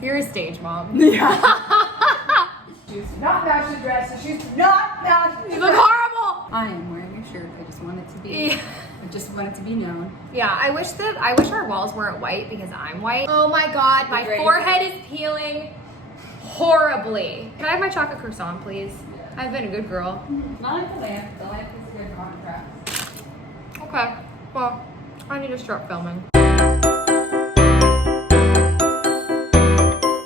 You're a stage mom. Yeah. She's not match the dress, so she's not match the You look dress. horrible. I am wearing a shirt. I just want it to be. I just want it to be known. Yeah, I wish our walls weren't white because I'm white. Oh my god, my forehead is peeling horribly. Can I have my chocolate croissant, please? I've been a good girl. Not like the lamp. The lamp is a good contrast. Okay, well, I need to start filming. Do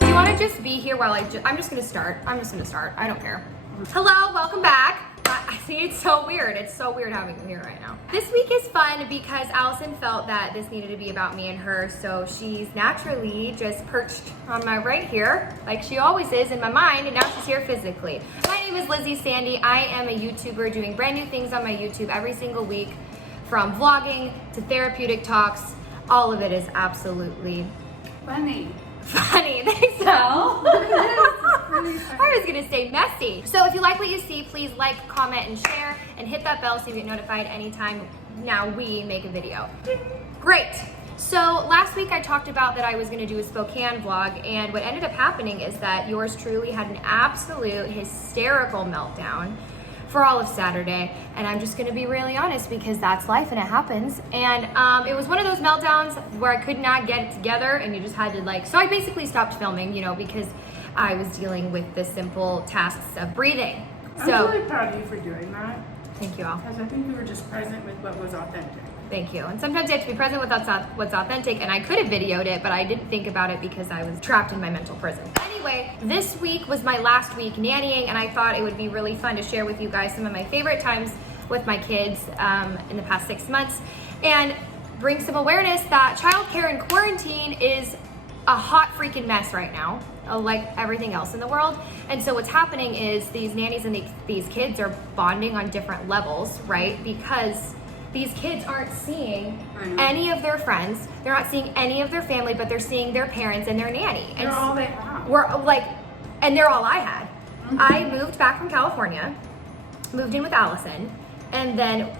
you want to just be here while I'm just gonna start. I don't care. Hello, welcome back. I see it's so weird. It's so weird having you here right now. This week is fun because Allison felt that this needed to be about me and her, so she's naturally just perched on my right here, like she always is in my mind, and now she's here physically. My name is Lizzie Sandy. I am a YouTuber doing brand new things on my YouTube every single week, from vlogging to therapeutic talks. All of it is absolutely Funny. funny. Thanks, Al. I was gonna say messy. So if you like what you see, please like, comment, and share, and hit that bell so you get notified anytime now we make a video. Great. So last week I talked about that I was gonna do a Spokane vlog, and what ended up happening is that yours truly had an absolute hysterical meltdown for all of Saturday, and I'm just gonna be really honest because that's life and it happens. And it was one of those meltdowns where I could not get it together, and you just had to so I basically stopped filming, because I was dealing with the simple tasks of breathing. I'm really proud of you for doing that. Thank you all. Because I think you were just present with what was authentic. Thank you. And sometimes you have to be present with what's authentic, and I could have videoed it, but I didn't think about it because I was trapped in my mental prison. Anyway, this week was my last week nannying, and I thought it would be really fun to share with you guys some of my favorite times with my kids in the past 6 months, and bring some awareness that childcare in quarantine is a hot freaking mess right now, like everything else in the world. And so what's happening is these nannies and these kids are bonding on different levels, right? Because these kids aren't seeing any of their friends. They're not seeing any of their family, but they're seeing their parents and their nanny. And They're all they have. And they're all I had. Mm-hmm. I moved back from California, moved in with Allison, and then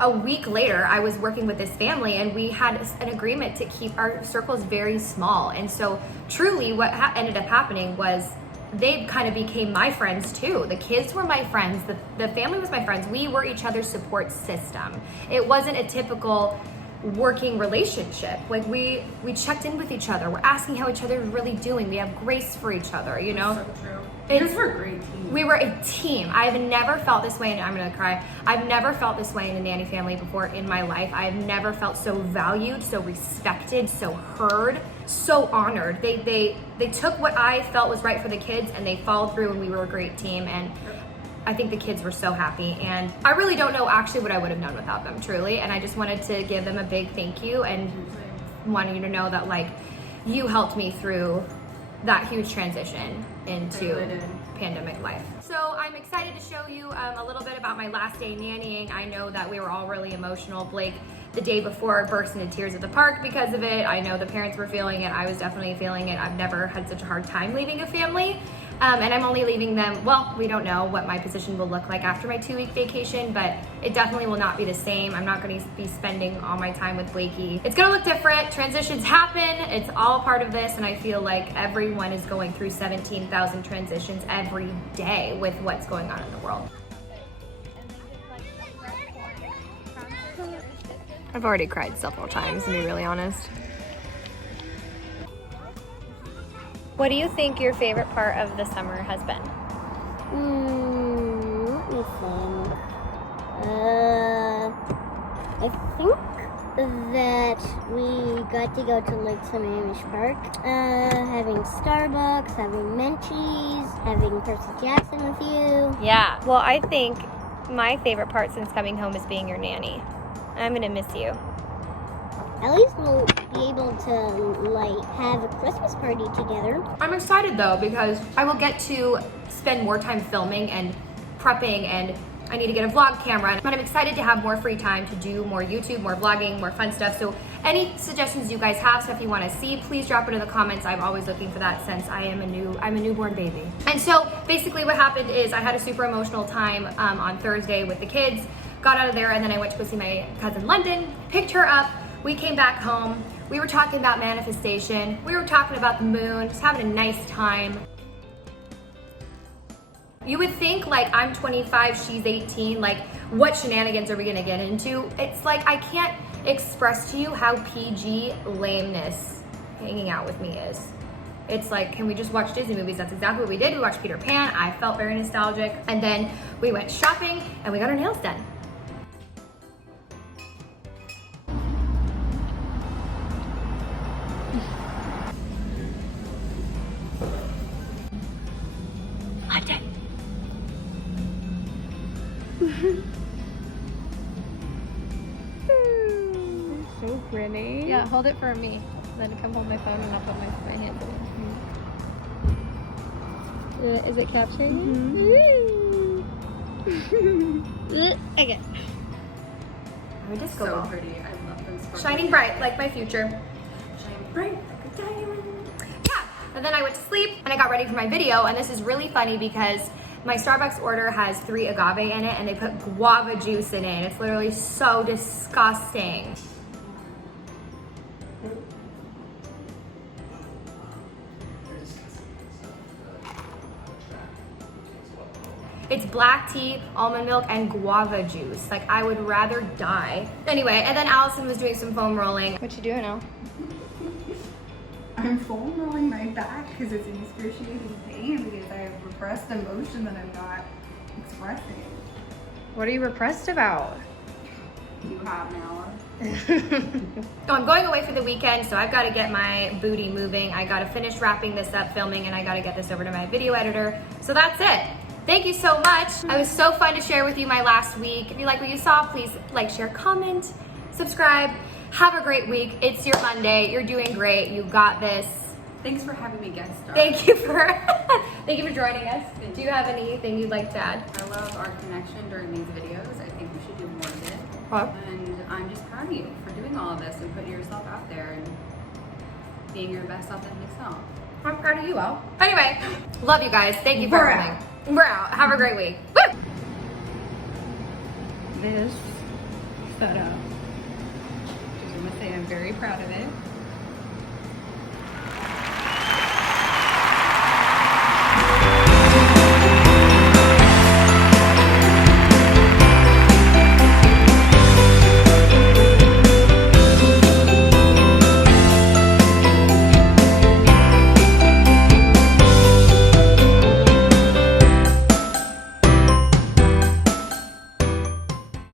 a week later, I was working with this family, and we had an agreement to keep our circles very small. And so truly what ended up happening was they kind of became my friends too. The kids were my friends. The family was my friends. We were each other's support system. It wasn't a typical working relationship. Like we checked in with each other. We're asking how each other is really doing. We have grace for each other, That's so true. You guys were a great team. We were a team. I've never felt this way, and I'm gonna cry. I've never felt this way in a nanny family before in my life. I've never felt so valued, so respected, so heard, so honored. They took what I felt was right for the kids, and they followed through, and we were a great team. And I think the kids were so happy, and I really don't know actually what I would have done without them, truly. And I just wanted to give them a big thank you, and wanting you to know that you helped me through that huge transition into pandemic life. So I'm excited to show you a little bit about my last day nannying. I know that we were all really emotional. Blake, the day before, burst into tears at the park because of it. I know the parents were feeling it. I was definitely feeling it. I've never had such a hard time leaving a family. And I'm only leaving them, we don't know what my position will look like after my 2-week vacation, but it definitely will not be the same. I'm not gonna be spending all my time with Blakey. It's gonna look different. Transitions happen. It's all part of this, and I feel like everyone is going through 17,000 transitions every day with what's going on in the world. I've already cried several times, to be really honest. What do you think your favorite part of the summer has been? Let me think. I think that we got to go to Lake Sammamish Park, having Starbucks, having Menchie's, having Percy Jackson with you. Yeah, well, I think my favorite part since coming home is being your nanny. I'm gonna miss you. At least we'll be able to have a Christmas party together. I'm excited though because I will get to spend more time filming and prepping, and I need to get a vlog camera, but I'm excited to have more free time to do more YouTube, more vlogging, more fun stuff. So any suggestions you guys have, stuff you want to see, please drop it in the comments. I'm always looking for that since I'm a newborn baby. And so basically what happened is I had a super emotional time on Thursday with the kids, got out of there, and then I went to go see my cousin London, picked her up. We came back home. We were talking about manifestation. We were talking about the moon, just having a nice time. You would think like I'm 25, she's 18, like what shenanigans are we gonna get into? It's like I can't express to you how PG lameness hanging out with me is. It's like, can we just watch Disney movies? That's exactly what we did. We watched Peter Pan. I felt very nostalgic. And then we went shopping and we got our nails done. So pretty. Yeah, hold it for me. Then come hold my phone and I'll put my hands in it. Is it capturing it? Okay. I'm a disco So ball. pretty. I love them. Sparkly. Shining bright like my future. Shining bright like a diamond. Yeah, and then I went to sleep and I got ready for my video, and this is really funny because my Starbucks order has 3 agave in it and they put guava juice in it. It's literally so disgusting. It's black tea, almond milk, and guava juice. Like, I would rather die. Anyway, and then Allison was doing some foam rolling. What you doing now? I'm foam rolling my back because it's in excruciating pain because I have repressed emotion that I'm not expressing. What are you repressed about? You have now. So I'm going away for the weekend, so I've got to get my booty moving. I got to finish wrapping this up, filming, and I got to get this over to my video editor. So that's it. Thank you so much. It was so fun to share with you my last week. If you like what you saw, please like, share, comment, subscribe. Have a great week. It's your Monday. You're doing great. You got this. Thanks for having me guest star. Thank you for joining us. Do you have anything you'd like to add? I love our connection during these videos. I think we should do more of it. What? And I'm just proud of you for doing all of this and putting yourself out there and being your best authentic self. I'm proud of you all. Anyway, love you guys. Thank you for We're everything. We're out. Have a great week. Woo! This setup, just want to say I'm very proud of it.